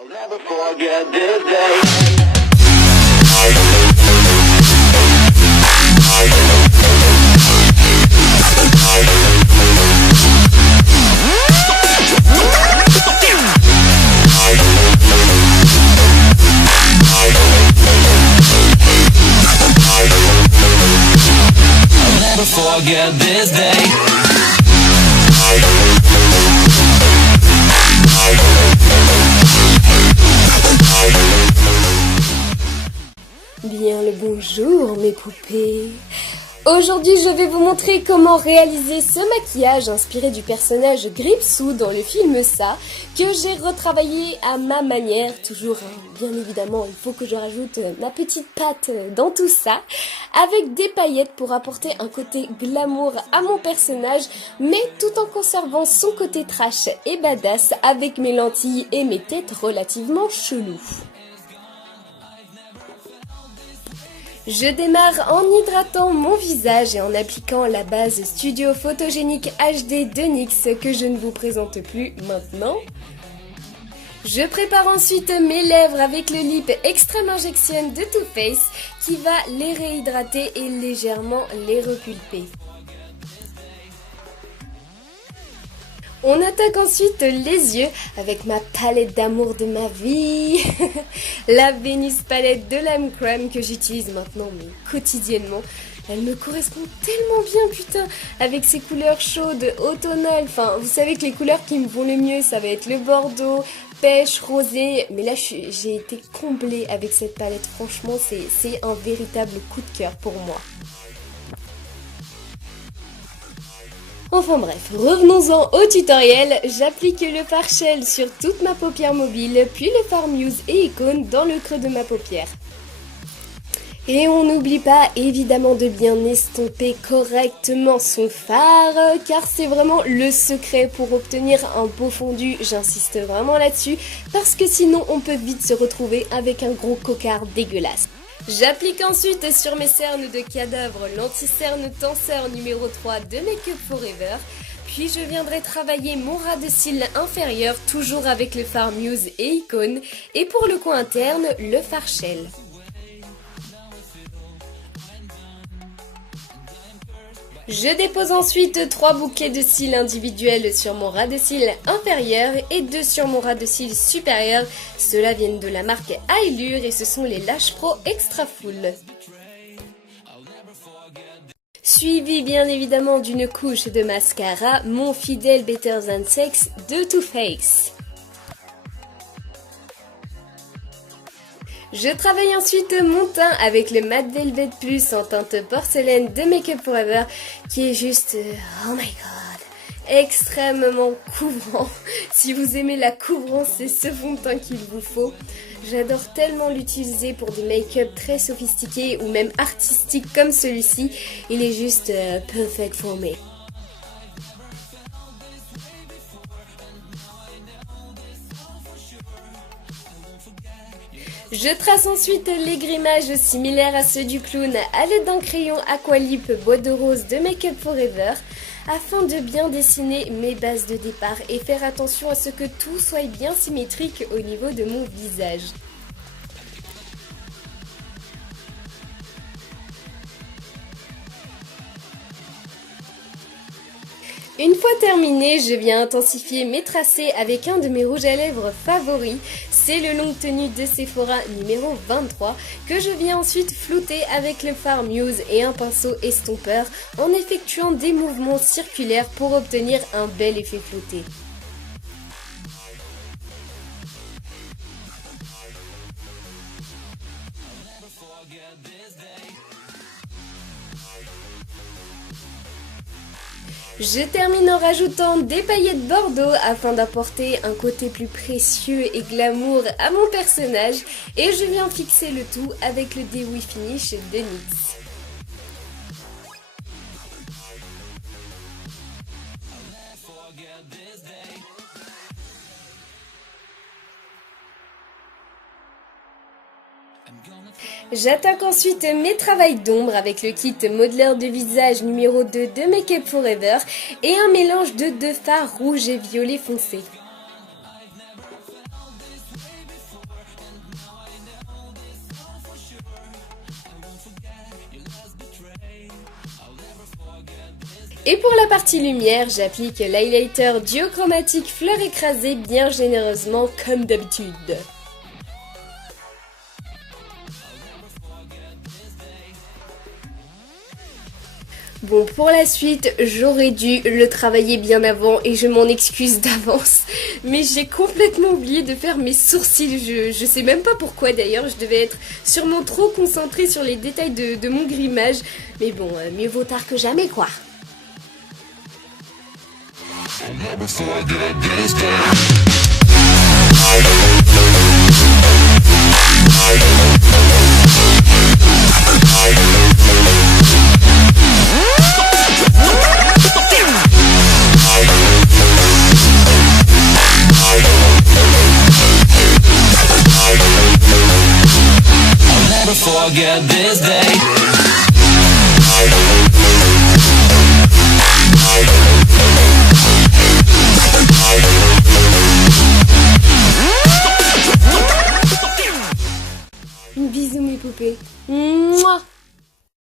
I'll never forget this day. I'll never forget this day. Bien le bonjour mes poupées. Aujourd'hui je vais vous montrer comment réaliser ce maquillage inspiré du personnage Gripsou dans le film Ça, que j'ai retravaillé à ma manière. Toujours bien évidemment il faut que je rajoute ma petite patte dans tout ça, avec des paillettes pour apporter un côté glamour à mon personnage, mais tout en conservant son côté trash et badass avec mes lentilles et mes têtes relativement cheloues. Je démarre en hydratant mon visage et en appliquant la base Studio Photogénique HD de NYX que je ne vous présente plus maintenant. Je prépare ensuite mes lèvres avec le Lip Extreme Injection de Too Faced qui va les réhydrater et légèrement les repulper. On attaque ensuite les yeux avec ma palette d'amour de ma vie, la Venus palette de Lime Crème que j'utilise maintenant mais quotidiennement. Elle me correspond tellement bien putain, avec ses couleurs chaudes, automnales, enfin vous savez que les couleurs qui me vont le mieux ça va être le bordeaux, pêche, rosé, mais là j'ai été comblée avec cette palette, franchement c'est un véritable coup de cœur pour moi. Enfin bref, revenons-en au tutoriel. J'applique le fard shell sur toute ma paupière mobile, puis le fard Muse et Icône dans le creux de ma paupière. Et on n'oublie pas évidemment de bien estomper correctement son fard, car c'est vraiment le secret pour obtenir un beau fondu, j'insiste vraiment là-dessus, parce que sinon on peut vite se retrouver avec un gros cocard dégueulasse. J'applique ensuite sur mes cernes de cadavre l'anti-cerne tenseur numéro 3 de Make Up Forever. Puis je viendrai travailler mon ras de cils inférieur, toujours avec le fard Muse et Icône. Et pour le coin interne, le fard Shell. Je dépose ensuite 3 bouquets de cils individuels sur mon ras de cils inférieur et 2 sur mon ras de cils supérieur. Ceux-là viennent de la marque Allure et ce sont les Lash Pro Extra Full. Suivi bien évidemment d'une couche de mascara, mon fidèle Better Than Sex de Too Faced. Je travaille ensuite mon teint avec le Matte Velvet Plus en teinte porcelaine de Make Up Forever qui est juste, oh my god, extrêmement couvrant. Si vous aimez la couvrance, c'est ce fond de teint qu'il vous faut. J'adore tellement l'utiliser pour des make-up très sophistiqués ou même artistiques comme celui-ci. Il est juste perfect for me. Je trace ensuite les grimages similaires à ceux du clown à l'aide d'un crayon Aqualip bois de rose de Make Up Forever afin de bien dessiner mes bases de départ et faire attention à ce que tout soit bien symétrique au niveau de mon visage. Une fois terminé, je viens intensifier mes tracés avec un de mes rouges à lèvres favoris. C'est le Longue Tenue de Sephora numéro 23 que je viens ensuite flouter avec le fard Muse et un pinceau estompeur en effectuant des mouvements circulaires pour obtenir un bel effet flouté. Je termine en rajoutant des paillettes bordeaux afin d'apporter un côté plus précieux et glamour à mon personnage et je viens fixer le tout avec le Dewy Finish de NYX. J'attaque ensuite mes travails d'ombre avec le kit modeleur de visage numéro 2 de Make Up Forever et un mélange de deux fards rouge et violet foncé. Et pour la partie lumière, j'applique l'highlighter duochromatique fleur écrasée bien généreusement comme d'habitude. Bon, pour la suite, j'aurais dû le travailler bien avant et je m'en excuse d'avance. Mais j'ai complètement oublié de faire mes sourcils. Je sais même pas pourquoi d'ailleurs, je devais être sûrement trop concentrée sur les détails de mon grimage. Mais bon, mieux vaut tard que jamais quoi. Never forget this day. Bisous mes poupées. Mouah.